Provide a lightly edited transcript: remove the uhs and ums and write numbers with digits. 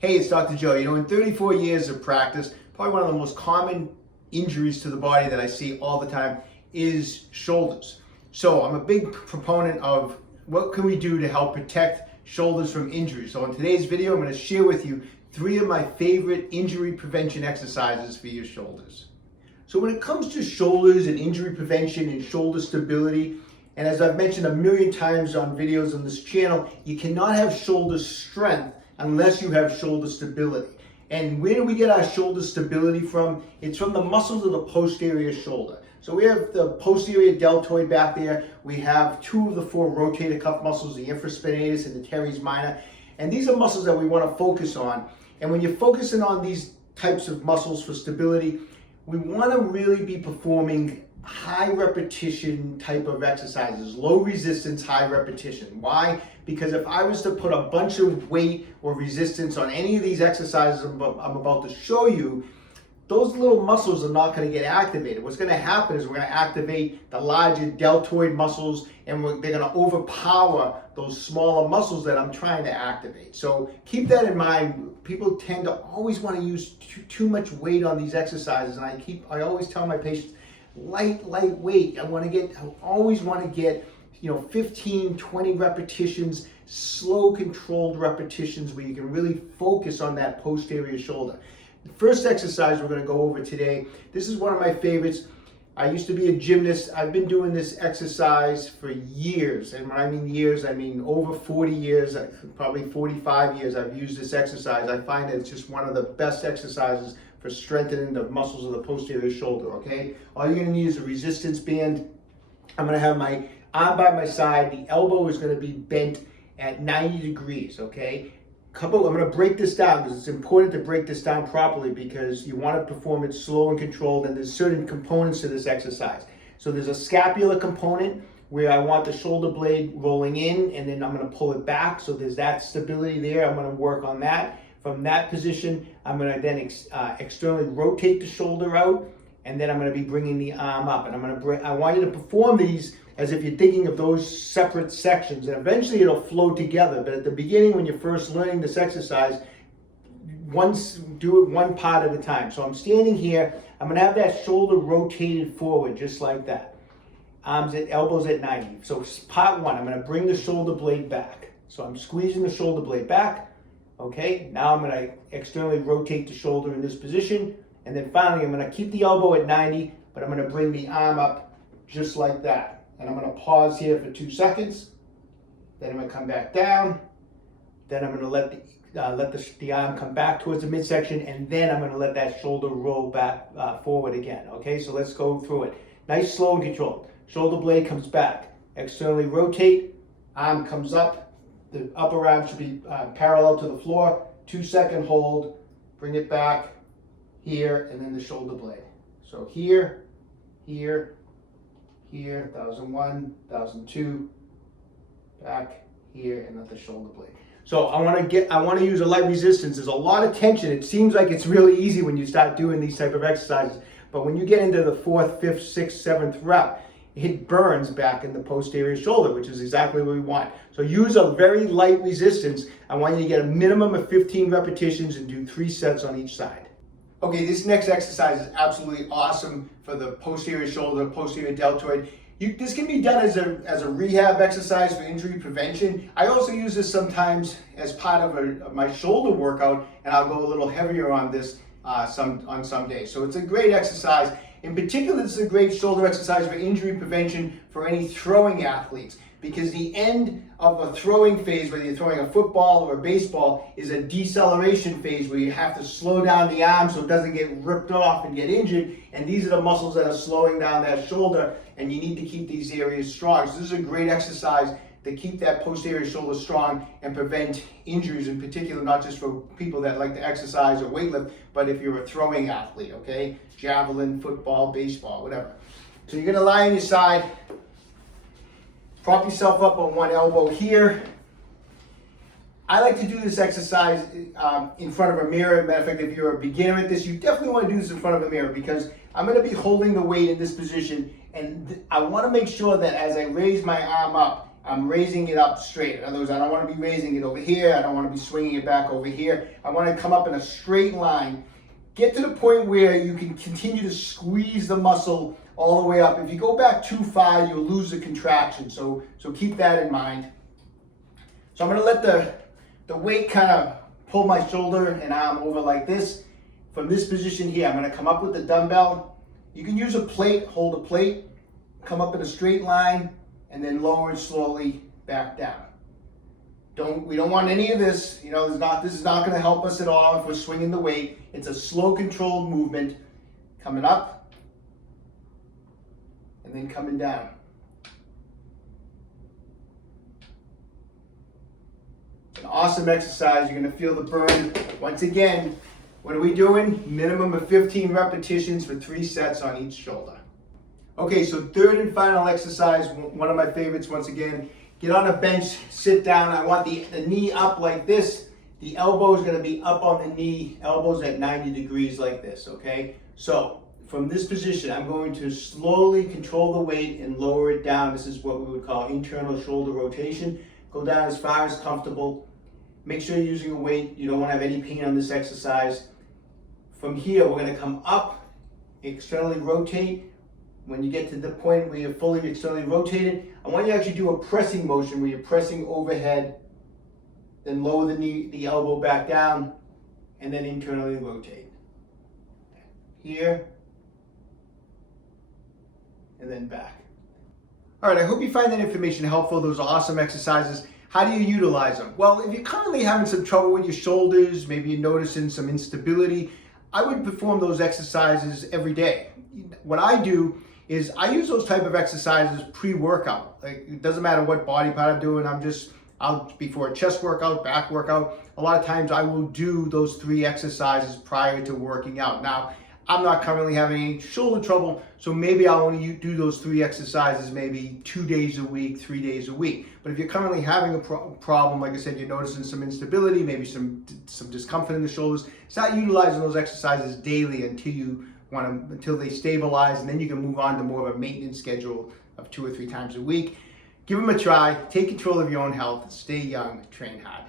Hey, it's Dr. Joe. In 34 years of practice, probably one of the most common injuries to the body that I see all the time is shoulders. So I'm a big proponent of what can we do to help protect shoulders from injury. So in today's video, I'm going to share with you 3 of my favorite injury prevention exercises for your shoulders. So when it comes to shoulders and injury prevention and shoulder stability, and as I've mentioned a million times on videos on this channel, you cannot have shoulder strength unless you have shoulder stability. And where do we get our shoulder stability from? It's from the muscles of the posterior shoulder. So we have the posterior deltoid back there. We have 2 of the 4 rotator cuff muscles, the infraspinatus and the teres minor. And these are muscles that we want to focus on. And when you're focusing on these types of muscles for stability, we want to really be performing high repetition type of exercises, low resistance, high repetition. Why? Because if I was to put a bunch of weight or resistance on any of these exercises I'm about to show you, those little muscles are not going to get activated. What's going to happen is we're going to activate the larger deltoid muscles, and they're going to overpower those smaller muscles that I'm trying to activate. So keep that in mind. People tend to always want to use too much weight on these exercises, and I always tell my patients, lightweight. I always want to get 15, 20 repetitions, slow controlled repetitions where you can really focus on that posterior shoulder. The first exercise we're going to go over today, this is one of my favorites. I used to be a gymnast. I've been doing this exercise for years. And when I mean years, I mean over 40 years, probably 45 years I've used this exercise. I find that it's just one of the best exercises for strengthening the muscles of the posterior shoulder, okay? All you're gonna need is a resistance band. I'm gonna have my arm by my side. The elbow is gonna be bent at 90 degrees, okay? I'm gonna break this down because it's important to break this down properly because you wanna perform it slow and controlled, and there's certain components to this exercise. So there's a scapular component where I want the shoulder blade rolling in, and then I'm gonna pull it back. So there's that stability there. I'm gonna work on that. From that position, I'm going to then externally rotate the shoulder out, and then I'm going to be bringing the arm up. And I want you to perform these as if you're thinking of those separate sections, and eventually it'll flow together. But at the beginning, when you're first learning this exercise, do it one part at a time. So I'm standing here. I'm going to have that shoulder rotated forward just like that. Elbows at 90. So part 1, I'm going to bring the shoulder blade back. So I'm squeezing the shoulder blade back. Okay, now I'm going to externally rotate the shoulder in this position, and then finally I'm going to keep the elbow at 90, but I'm going to bring the arm up just like that. And I'm going to pause here for 2 seconds, then I'm going to come back down, then I'm going to let the arm come back towards the midsection, and then I'm going to let that shoulder roll back forward again. Okay, so let's go through it. Nice, slow, and controlled. Shoulder blade comes back, externally rotate, arm comes up. The upper arm should be parallel to the floor. 2-second hold, bring it back here, and then the shoulder blade. So here, 1001, 1002, back here, and then the shoulder blade. So I want to use a light resistance. There's a lot of tension. It seems like it's really easy when you start doing these type of exercises, but when you get into the 4th, 5th, 6th, 7th rep, it burns back in the posterior shoulder, which is exactly what we want. So use a very light resistance. I want you to get a minimum of 15 repetitions and do 3 sets on each side. Okay, this next exercise is absolutely awesome for the posterior shoulder, posterior deltoid. This can be done as a rehab exercise for injury prevention. I also use this sometimes as part of my shoulder workout, and I'll go a little heavier on this on some days. So it's a great exercise. In particular, this is a great shoulder exercise for injury prevention for any throwing athletes, because the end of a throwing phase, whether you're throwing a football or a baseball, is a deceleration phase where you have to slow down the arm so it doesn't get ripped off and get injured. And these are the muscles that are slowing down that shoulder, and you need to keep these areas strong. So this is a great exercise to keep that posterior shoulder strong and prevent injuries, in particular, not just for people that like to exercise or weightlift, but if you're a throwing athlete, okay? Javelin, football, baseball, whatever. So you're gonna lie on your side, prop yourself up on one elbow here. I like to do this exercise in front of a mirror. Matter of fact, if you're a beginner at this, you definitely want to do this in front of a mirror, because I'm going to be holding the weight in this position, and I want to make sure that as I raise my arm up, I'm raising it up straight. In other words, I don't want to be raising it over here. I don't want to be swinging it back over here. I want to come up in a straight line. Get to the point where you can continue to squeeze the muscle all the way up. If you go back too far, you'll lose the contraction. So keep that in mind. So I'm going to let the weight kind of pull my shoulder and arm over like this. From this position here, I'm going to come up with the dumbbell. You can use a plate, hold a plate, come up in a straight line, and then lower it slowly back down. We don't want any of this. You know, this is not going to help us at all if we're swinging the weight. It's a slow, controlled movement, coming up and then coming down. An awesome exercise. You're going to feel the burn. Once again, what are we doing? Minimum of 15 repetitions for 3 sets on each shoulder. Okay, so third and final exercise, one of my favorites once again. Get on a bench, sit down. I want the knee up like this. The elbow is going to be up on the knee, elbows at 90 degrees like this, okay? So from this position, I'm going to slowly control the weight and lower it down. This is what we would call internal shoulder rotation. Go down as far as comfortable. Make sure you're using a weight. You don't want to have any pain on this exercise. From here, we're going to come up, externally rotate. When you get to the point where you're fully externally rotated, I want you to actually do a pressing motion where you're pressing overhead, then lower the knee, the elbow back down, and then internally rotate. Here, and then back. All right, I hope you find that information helpful, those awesome exercises. How do you utilize them? Well, if you're currently having some trouble with your shoulders, maybe you're noticing some instability, I would perform those exercises every day. What I do is I use those type of exercises pre-workout. Like, it doesn't matter what body part I'm doing, I'm just out before a chest workout, back workout. A lot of times I will do those 3 exercises prior to working out. Now, I'm not currently having any shoulder trouble, so maybe I'll only do those 3 exercises maybe 2 days a week, 3 days a week. But if you're currently having a problem, like I said, you're noticing some instability, maybe some discomfort in the shoulders, start utilizing those exercises daily until they stabilize, and then you can move on to more of a maintenance schedule of 2 or 3 times a week. Give them a try, take control of your own health, stay young, train hard.